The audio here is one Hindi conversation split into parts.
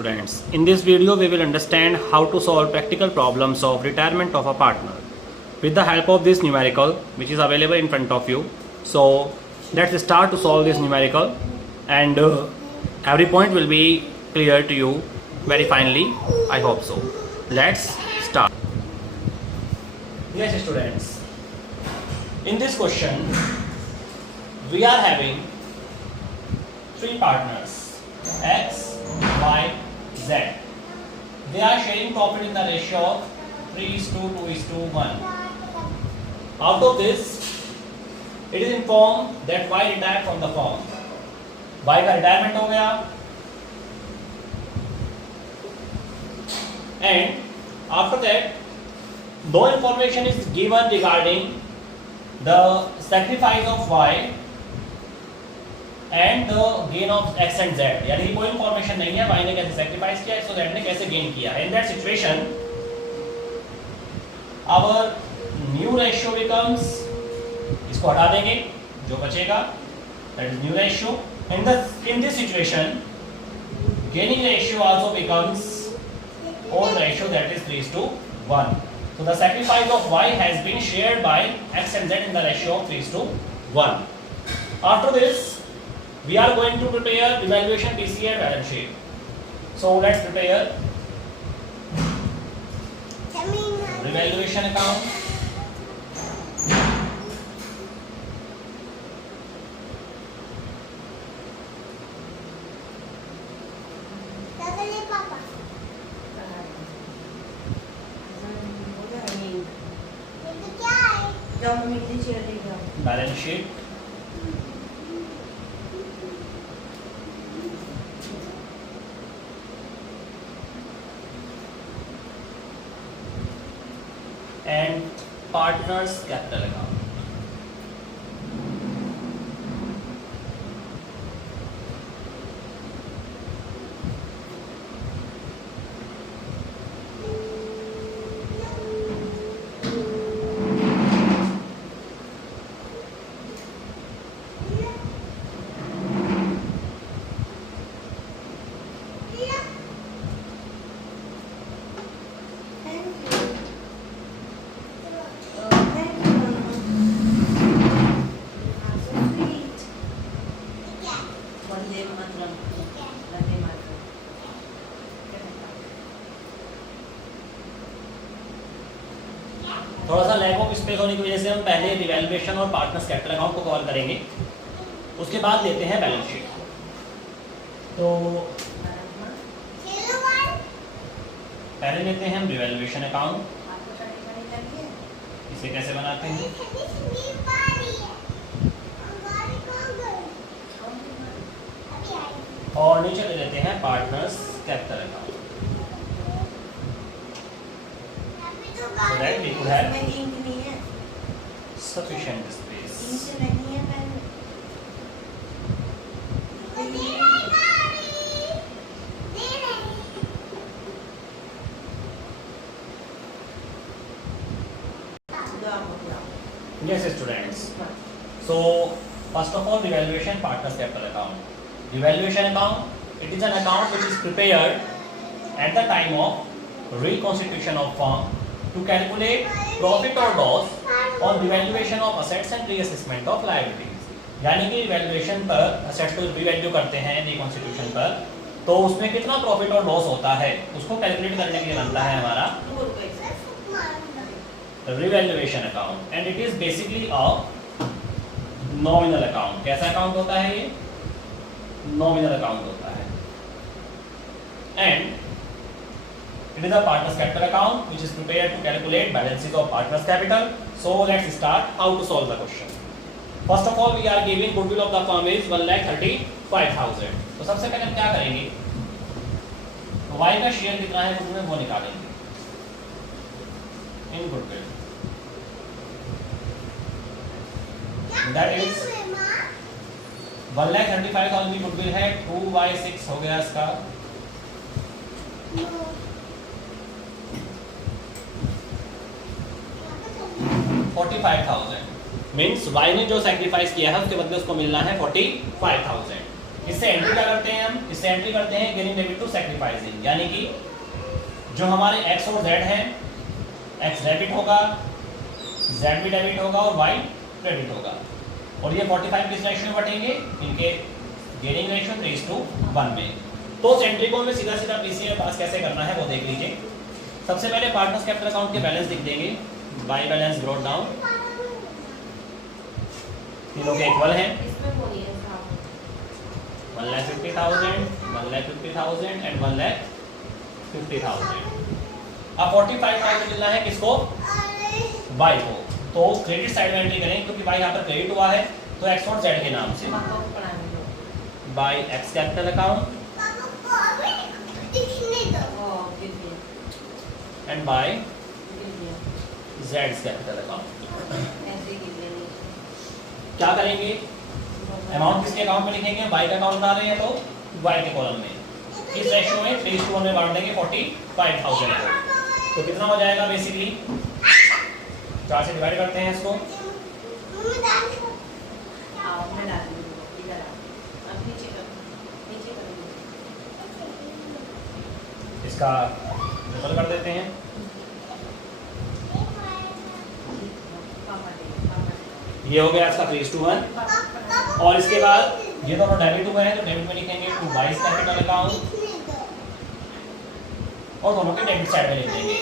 students, in this video we will understand how to solve practical problems of retirement of a partner with the help of this numerical which is available in front of you. So let's start to solve this numerical, and every point will be clear to you very finely, I hope so. Let's start. Yes students, in this question we are having three partners X, Y, Z. They are sharing profit in the ratio of 3:2:1. Out of this, it is informed that Y retired from the firm. Y का रिटायरमेंट हो गया, and after that, no information is given regarding the sacrifice of Y and the gain of x and Z, यानी कि कोई इंफॉर्मेशन नहीं है वाई ने कैसे सैक्रिफाइस किया, एक्स और जेड ने कैसे गेन किया है. In that situation our new ratio becomes, इसको हटा देंगे, जो बचेगा that is new ratio. In this situation gaining ratio also becomes old ratio that is 3:1. So the sacrifice of y has been shared by x and z in the ratio of 3:1. After this we are going to prepare revaluation DCF balance sheet. So let's prepare revaluation account. Balance sheet. And partners capital account. थोड़ा सा लैक ऑफ स्पेस होने की वजह से हम पहले रिवैल्यूएशन और पार्टनर्स कैपिटल अकाउंट को कवर करेंगे, उसके बाद लेते हैं बैलेंस शीट. तो पहले लेते हैं हम रिवैल्यूएशन अकाउंट. इसे कैसे बनाते हैं? और नीचे ले लेते हैं partners capital account. So that we could have sufficient space. Yes students. So first of all, revaluation partners capital account. Revaluation account, it is an account which is prepared at the time of reconstitution of firm to calculate profit or loss on revaluation of assets and reassessment of liabilities. यानी कि रिवैल्यूएशन पर असेट्स को रिवैल्यू करते हैं रिकॉन्स्टिट्यूशन पर, तो उसमें कितना प्रॉफिट और लॉस होता है उसको कैलकुलेट करने के लिए बनता है हमारा revaluation account. And it is basically a nominal account. कैसा अकाउंट होता है ये? नॉमिनल अकाउंट होता है. And it is a partners capital account which is prepared to calculate balances of partners capital. So let's start how to solve the question. First of all, we are giving goodwill of the firm is 1,35,000. तो सबसे पहले हम क्या करेंगे? Y का शेयर कितना है goodwill में वो निकालेंगे in goodwill. That is 1,35,000 की goodwill है, 2/6 हो गया इसका. 45,000 मीन्स वाई ने जो सैक्रिफाइस किया है उसके बदले उसको मिलना है 45,000. इससे एंट्री क्या करते हैं हम? इससे एंट्री करते हैं गेनिंग डेबिट टू सैक्रिफाइसिंग, यानी कि जो हमारे x और z है, x डेबिट होगा, z भी डेबिट होगा और y क्रेडिट होगा। और ये 45 किस रेशियो में बटेंगे? इनके गेनिंग रेशियो 3:1 में। तो उस एंट्री को हमें सीधा सीधा पीसीए पास कैसे करना है वो देख लीजिए। सबसे पहले पार्टनर्स कैपिटल अकाउंट के बैलेंस लिख देंगे, बाय बैलेंस ब्रॉट डाउन, तीनों के इक्वल हैं, 1,50,000, 1,50,000 एंड 1,50,000। अब 45,000 मिलना है किसको? y को। तो क्रेडिट साइड में एंट्री करेंगे क्योंकि y यहाँ पर क्रेडिट हुआ है, तो x और z के नाम से by x capital account and by z capital account. क्या करेंगे? अमाउंट किसके अकाउंट में लिखेंगे? y का अकाउंट बना रहे हैं तो y के कॉलम में, इस रेशियो में 3:1 में बांट देंगे 45,000 को। तो कितना हो जाएगा? बेसिकली 4 से डिवाइड करते हैं इसको, इसका ट्रिपल कर देते हैं, ये हो गया इसका 3:1। और इसके बाद ये दोनों डेबिट हुए हैं तो डेबिट में लिखेंगे टू बाय कैपिटल अकाउंट और दोनों के डेबिट साइड में लिख देंगे।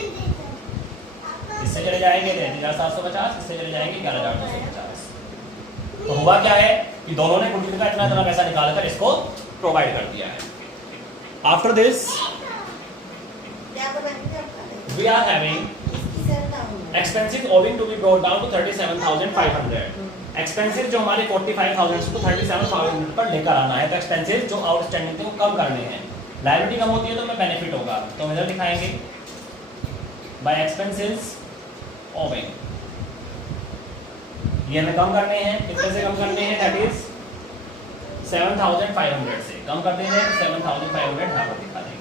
इससे चले जाएंगे 33,750, इससे चले जाएंगे 11,250। तो हुआ क्या है कि दोनों ने गुडविल का इतना पैसा निकालकर इसको प्रोवाइड कर दिया है। After this we are having expenses owing to be brought down to 37,500। Expenses जो हमारे 45,000 को 37,500 पर लेकर आना है। तो एक्सपेंसेस जो आउटस्टैंडिंग थे वो कम करने हैं। लायबिलिटी कम होती है तो हमें बेनिफिट होगा, तो हम इधर दिखाएंगे बाय एक्सपेंसेस ओविंग, ये हमें कम करने हैं। कितने से कम करने हैं? दैट इज 7,500 से कम कर देंगे, 7,500 यहाँ पर दिखा देंगे।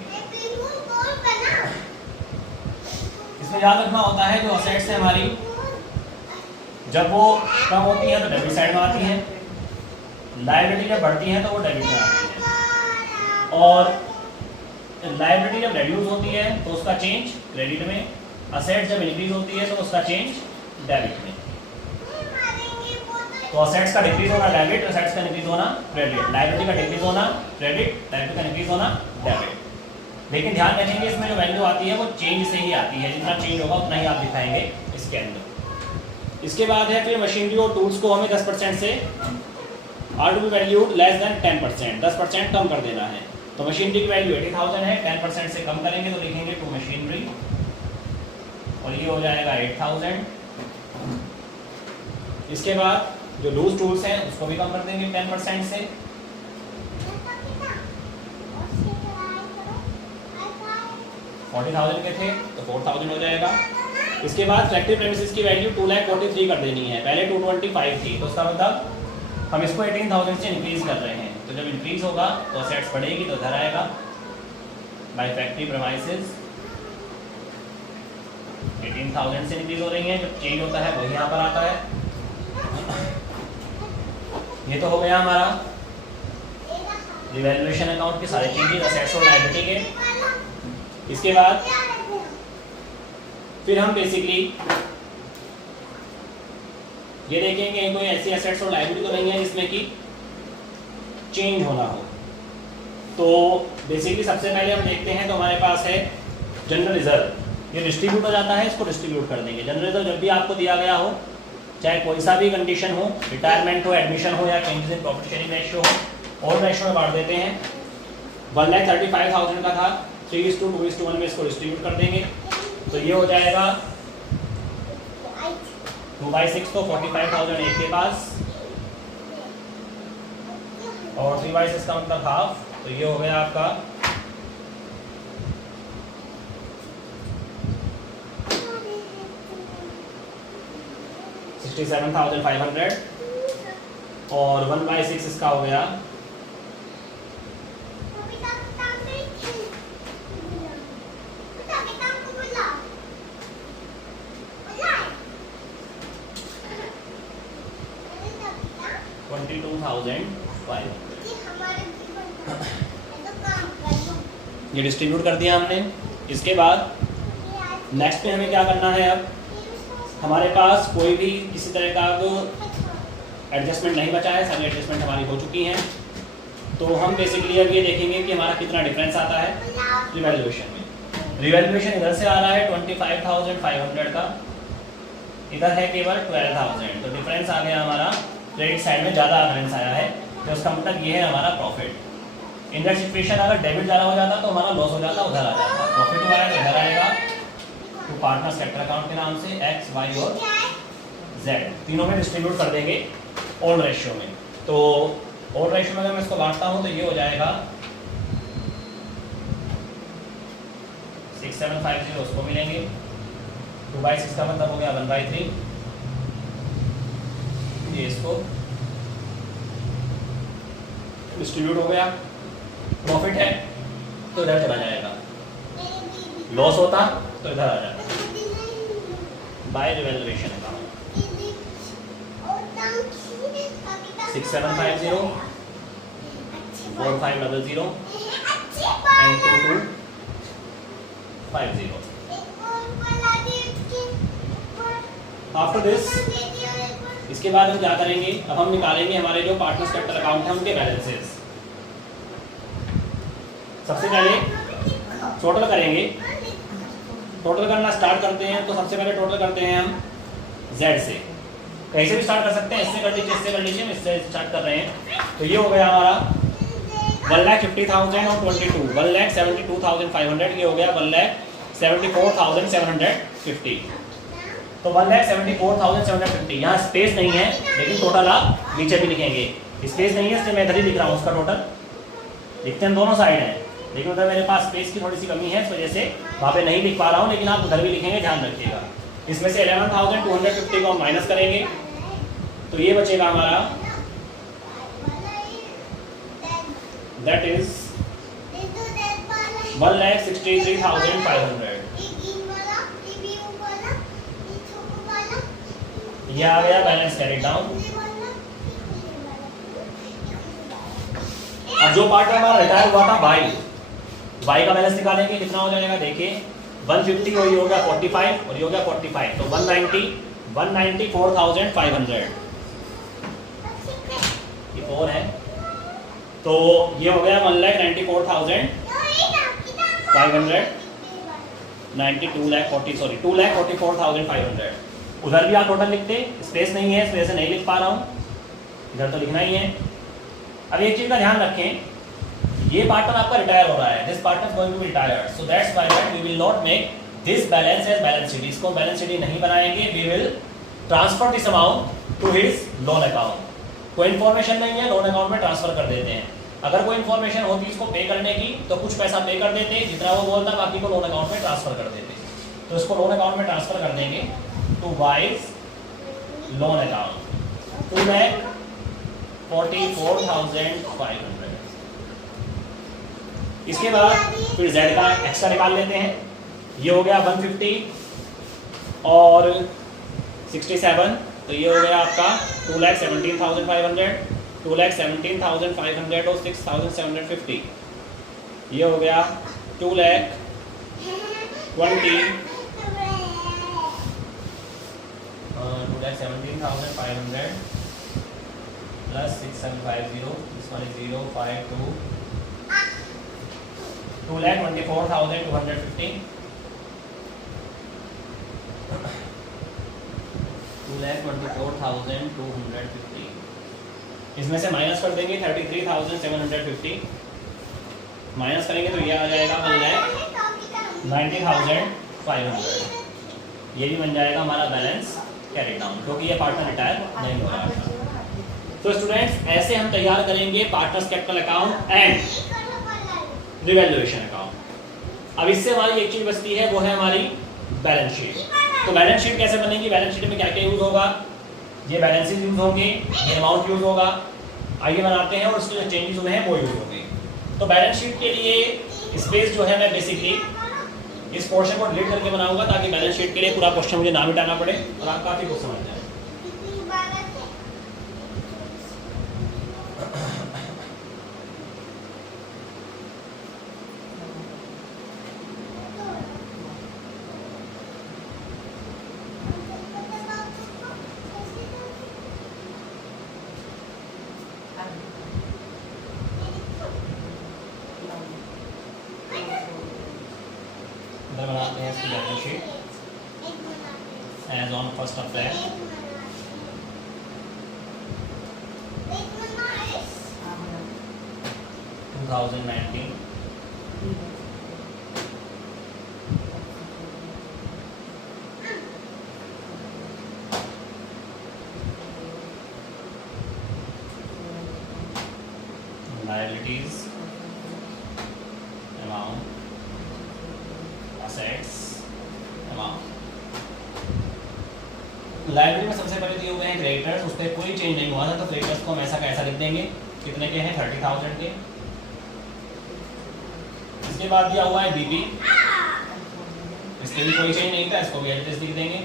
इसमें याद रखना होता है जो असेट्स है हमारी, जब वो कम होती है तो डेबिट साइड में आती है, लायबिलिटी जब बढ़ती है तो वो डेबिट में आती है, और लायबिलिटी जब रिड्यूस होती है तो उसका चेंज क्रेडिट में, असेट जब इंक्रीज होती है तो उसका चेंज डेबिट में। तो असेट्स का डिक्रीज होना डेबिट, असेट्स का इंक्रीज होना क्रेडिट, लायबिलिटी का डिक्रीज होना क्रेडिट, लायबिलिटी का इंक्रीज होना डेबिट। लेकिन ध्यान रखेंगे इसमें जो वैल्यू आती है वो चेंज से ही आती है, जितना चेंज होगा उतना ही आप दिखाएंगे इसके अंदर। इसके बाद है फिर मशीनरी और टूल्स को हमें 10% से are to be valued less than 10%, 10% कम कर देना है। तो मशीनरी की वैल्यू 80,000 है, 10% से कम करेंगे तो लिखेंगे टू मशीनरी और ये हो जाएगा 8,000। इसके बाद जो लूज टूल्स हैं उसको भी कम कर देंगे 10% से, $40,000 के थे तो 4,000 हो जाएगा। इसके बाद फैक्ट्री प्रेमिसेस की वैल्यू 2,43,000 कर देनी है, पहले 225 थी, तो उसका मतलब हम इसको 18,000 से इंक्रीज कर रहे हैं। तो जब इंक्रीज होगा तो असेट्स बढ़ेगी तो इधर आएगा बाय फैक्ट्री प्रेमिसेस 18,000 से इंक्रीज हो रही है, जब चेंज होता है वही यहाँ पर आता है। ये तो हो गया हमारा रिवैल्यूएशन अकाउंट के सारे चेंजेस असेट्स और लायबिलिटी के। इसके बाद फिर हम बेसिकली ये देखेंगे कोई ऐसी एसेट्स और लायबिलिटी तो नहीं है जिसमें कि चेंज होना हो। तो बेसिकली सबसे पहले हम देखते हैं तो हमारे पास है जनरल रिजर्व, ये डिस्ट्रीब्यूट हो जाता है, इसको डिस्ट्रीब्यूट कर देंगे। जनरल रिजर्व जब भी आपको दिया गया हो, चाहे कोई सा भी कंडीशन हो, रिटायरमेंट हो, एडमिशन हो या changes in profit sharing ratio हो, और रेशियो में बांट देते हैं। 1,35,000 का था, 3:2:1 में इसको डिस्ट्रीब्यूट कर देंगे तो ये हो जाएगा 2/6 तो 45,000 एक के पास और 3/6 का मतलब हाफ, तो ये हो गया आपका 67,500 और 1/6 इसका हो गया 22,500। ये डिस्ट्रीब्यूट कर दिया हमने। इसके बाद नेक्स्ट में हमें क्या करना है, अब हमारे पास कोई भी किसी तरह का अब एडजस्टमेंट नहीं बचा है, सारी एडजस्टमेंट हमारी हो चुकी हैं। तो हम बेसिकली अब ये देखेंगे कि हमारा कितना डिफरेंस आता है रिवैल्यूएशन में। रिवैल्यूएशन इधर से आ रहा है 25,500 का, इधर है केवल 12,000, तो डिफरेंस आ गया हमारा क्रेडिट साइड में ज़्यादा डिफरेंस आया है, तो उसका मतलब ये है हमारा प्रॉफिट। इन दैट सिचुएशन अगर डेबिट ज़्यादा हो जाता तो हमारा लॉस हो जाता, उधर आ जाता। प्रॉफिट हुआ है तो इधर आएगा, तो पार्टनर्स कैपिटल अकाउंट के नाम से एक्स, वाई और जेड तीनों में डिस्ट्रीब्यूट कर देंगे ओल्ड रेशियो में। तो ओल्ड रेशियो में अगर मैं इसको बांटता हूँ तो ये हो जाएगा 6750 उसको मिलेंगे, 2/6 का मतलब हो गया 1/3, ये इसको डिस्ट्रीब्यूट हो गया। प्रॉफिट है तो इधर चला जाएगा, लॉस होता तो इधर आ जाएगा। By revaluation account 6750 4500 and 2250। After this इसके बाद हम क्या करेंगे, अब हम निकालेंगे हमारे जो पार्टनर्स कैपिटल अकाउंट है उनके बैलेंसेस। सबसे पहले टोटल करेंगे, टोटल करना स्टार्ट करते हैं। तो सबसे पहले टोटल करते हैं हम Z से, कहीं से भी स्टार्ट कर सकते हैं, इससे कर लीजिए, इससे कर लीजिए, हम इससे स्टार्ट कर रहे हैं। तो ये हो गया हमारा 1,50,000 और 22 1,72,500, ये हो गया 1,74,750। तो 1,74,750, यहाँ स्पेस नहीं है लेकिन टोटल आप नीचे भी लिखेंगे। स्पेस नहीं है इसलिए मैं इधर ही लिख रहा हूँ, उसका टोटल लिखते हैं, दोनों साइड हैं, लेकिन उधर मेरे पास स्पेस की थोड़ी सी कमी है, इस वजह से वहाँ पे नहीं लिख पा रहा हूँ, लेकिन आप उधर भी लिखेंगे, ध्यान रखिएगा। इसमें से 11,250 को हम माइनस करेंगे तो ये बचेगा हमारा, दैट इज 1,63,500। ये आ गया बैलेंस कैरी डाउन। अब जो पार्ट हमारा रिटायर हुआ था वाई का बैलेंस निकालेंगे, कितना हो जाएगा देखिए, 150 और ये हो गया 45 और ये हो गया 45, तो 194,500 ये 4 है, तो ये हो गया 1,94,500 2,44,500। उधर भी आप टोटल लिखते, स्पेस नहीं है इस वजह से नहीं लिख पा रहा हूँ, इधर तो लिखना ही है। अब एक चीज़ का ध्यान रखें, ये पार्टनर आपका रिटायर हो रहा है, this partner going to be retired, so that's why that we will not make this balance as balance sheet. इसको बैलेंस शीट नहीं बनाएंगे, we will transfer this amount to his loan account. कोई इन्फॉर्मेशन नहीं है, लोन अकाउंट में ट्रांसफर कर देते हैं। अगर कोई इन्फॉर्मेशन होती इसको पे करने की तो कुछ पैसा पे कर देते, जितना वो बोलता बाकी को लोन अकाउंट में ट्रांसफर कर देते। तो इसको लोन अकाउंट में ट्रांसफर कर देंगे टू वाइज लोन अकाउंट 2,44,500। इसके बाद फिर Z का एक्स्ट्रा निकाल लेते हैं, ये हो गया 150 और 67, तो ये हो गया आपका 2,17,500, 2,17,500 और 6,750, ये हो गया 2,17,500 plus 6,750, this one is 052, 2,24,250, 2,24,250। इसमें से माइनस कर देंगे 33,750, माइनस करेंगे तो ये आ जाएगा 1,90,500। ये भी बन जाएगा हमारा बैलेंस कैरी डाउन, क्योंकि ये पार्टनर रिटायर नहीं हो रहा था। तो स्टूडेंट्स, ऐसे हम तैयार करेंगे partners capital account and revaluation account. अब इससे हमारी एक चीज बचती है, वो है हमारी बैलेंस शीट। तो बैलेंस शीट कैसे बनेगी, बैलेंस शीट में क्या क्या यूज होगा, ये बैलेंसेस यूज होंगे, ये अमाउंट यूज होगा, आइए बनाते हैं और उसके जो चेंजेस हुए हैं वो यूज होंगे। तो बैलेंस शीट के लिए स्पेस जो है मैं बेसिकली इस पोर्शन को डिलीट करके बनाऊंगा, ताकि बैलेंस शीट के लिए पूरा क्वेश्चन मुझे ना मिटाना पड़े और आप काफी कुछ समझ जाए। इधर बनाते हैं इसकी balance sheet as on 1 April 2019। liabilities amount, assets amount। Library में सबसे पहले दिए हुए हैं क्रेडिटर्स, उस पर कोई चेंज नहीं हुआ था तो क्रेडिटर्स को हम ऐसा कैसा लिख देंगे, कितने के हैं 30,000 के। इसके बाद दिया हुआ है बीपी, इसके भी कोई चेंज नहीं था, इसको भी एडजस्ट लिख देंगे।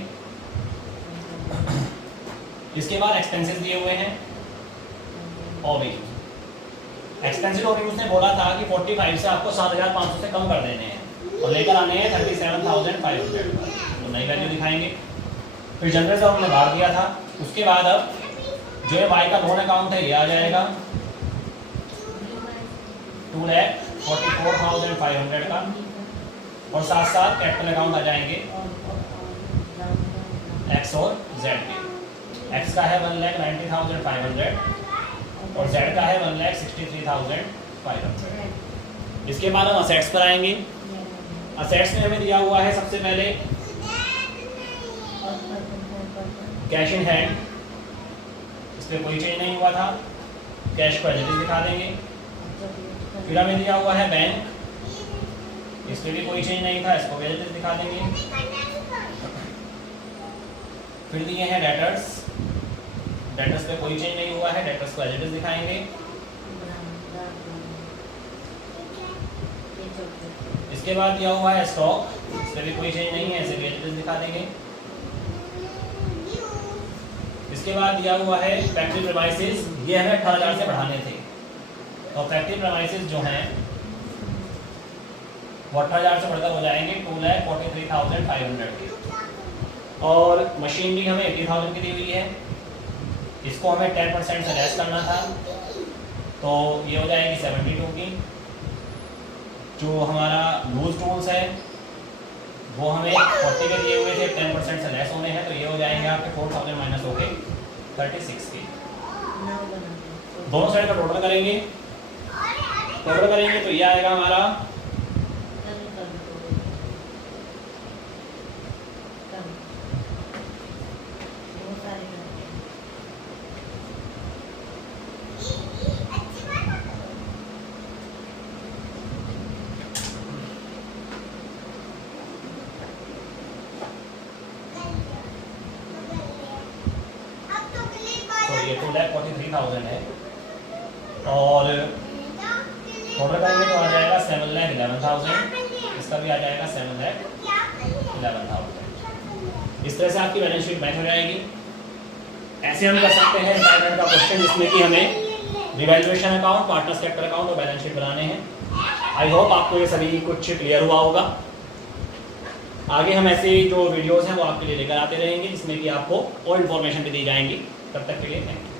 इसके बाद एक्सपेंसेस दिए हुए हैं ओवरयूज। एक्सपेंसिव ओवरयूज ने बोला था कि 45 से आपको 7,500 से कम कर देने हैं और लेकर आने हैं 37,500 तो नई वैल्यू दिखाएंगे। फिर जनरल का हमने बाहर दिया था। उसके बाद अब जो है वाई का लोन अकाउंट है ये आ जाएगा 2,44,500 का और साथ साथ कैपिटल अकाउंट आ जाएंगे एक्स और जेड के। एक्स का है 1,90,500 और जेड का है 1,63,500। इसके बाद हम असेट्स पर आएंगे। असेट्स में हमें दिया हुआ है सबसे पहले कैश इन हैंड, इस पर कोई चेंज नहीं हुआ था, कैश को एज इट इज दिखा देंगे। फिर हमें दिया हुआ है बैंक, इस पर भी कोई चेंज नहीं था, इसको एज इट इज दिखा देंगे। फिर दिए हैं डेटर्स, डेटर्स पे कोई चेंज नहीं हुआ है, डेटर्स को एज इट इज दिखाएंगे। इसके बाद दिया हुआ है स्टॉक, इस पे भी कोई चेंज नहीं है, इसे भी एज इट इज दिखा देंगे। इसके बाद दिया हुआ है फैक्ट्री प्रीमाइसेस, ये हमें 18,000 से बढ़ाने थे तो फैक्ट्री प्रीमाइसेस जो हैं वो 18,000 से बढ़कर हो जाएंगे 2,43,500 के। और मशीनरी हमें 80,000 की दी हुई है, इसको हमें 10% से लेस करना था तो ये हो जाएगी 72 की। जो हमारा लूज टूल्स है वो हमें 40 के दिए हुए थे, 10% से लेस होने हैं तो ये हो जाएंगे आपके 4,000 माइनस होके 36 के। दोनों साइड का टोटल करेंगे तो ये आएगा हमारा ये 2,43,000 है और टोटल करेंगे तो आ जाएगा 7,11,000, इसका भी आ जाएगा 7,11,000। इस तरह से आपकी बैलेंस शीट मैच हो जाएगी। ऐसे हम कर सकते हैं रिटायरमेंट का क्वेश्चन जिसमें कि हमें revaluation account, partners capital account और बैलेंस शीट बनाने हैं। आई होप आपको ये सभी कुछ क्लियर हुआ होगा। आगे हम ऐसे जो वीडियोस हैं वो आपके लिए लेकर आते रहेंगे जिसमें कि आपको और इन्फॉर्मेशन भी दी जाएंगी। तब तक के लिए थैंक यू।